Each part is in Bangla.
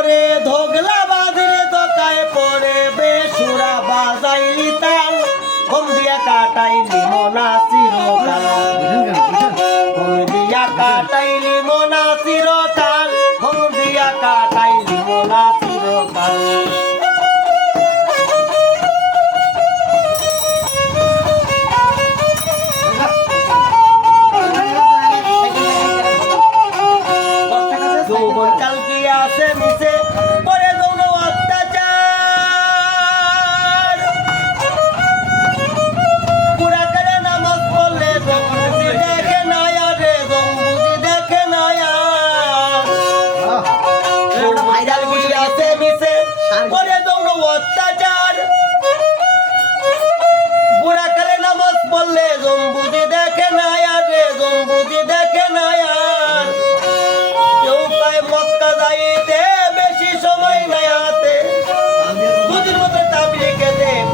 পরে ধোগলা বাজরে দোকায় পরে বেসুরা বাজাইলি তাল। ঘুম দিয়া কাটাইলি মনা চিরকাল। ঘুম দিয়া কাটাইলি মনা চিরকাল। ঘুম দিয়া কাটাইলি মনা চিরকাল। যৌবন চালকি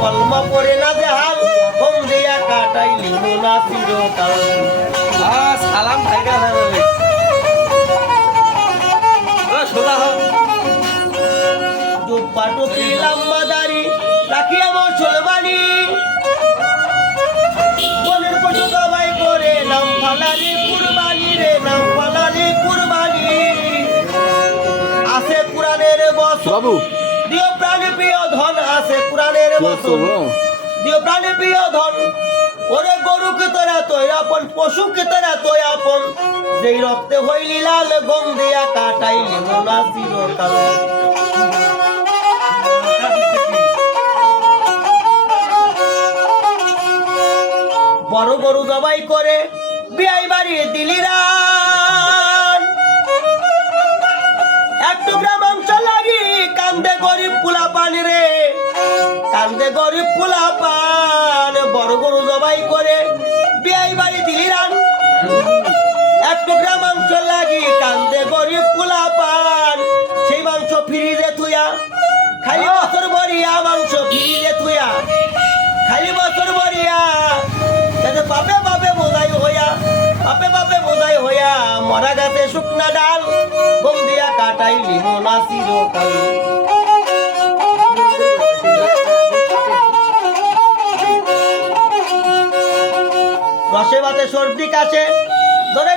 কলমা পড়ে না যে হাল ঘুম দিয়া কাটাইলি মোনা চিরকাল। সালাম ভাইরাল হয়ে সোজা হ জুব্বা টুপি লম্বা রাখি আমার চলবানি বনের পশু জবাই করে নাম কুরবানি রে নাম ফালালি কুরবানি। আছে কোরআনের বছর বাবু। প্রাণী প্রিয় ধন আছে কোরআনের বছর দিও প্রাণী প্রিয় ধন ওরে গরুকে তোরা তোই আপন পশুকে তোরা তোই আপন। যেই রক্তে হইলি লাল গম কাটাইলি মোনা চিরকাল বড় গরু জবাই করে বিয়াই বাড়ি দিলি রান। এক টুকরা মাংস লাগি কান্দে গরিব পুলা পানি রে কান্দে গরিব পুলা পান বড় গরু জবাই করে বিয়াই বাড়ি দিলি রান। এক টুকরা মাংস লাগি কান্দে গরিব পুলা পান সেই মাংস ফ্রিজে থুয়া। খালি বছর বরিয়া মাংস ফ্রিজে থুয়া। খালি বছর বরিয়া যাতে বাপে বাপে বোঝাই হইয়া বাপে বাপে বোঝাই হইয়া মরা গাছে শুকনা ডাল বন্দিয়া দিয়া কাটাই লিমোনা চিরকাল বাতে সর্দি কাছে ধরে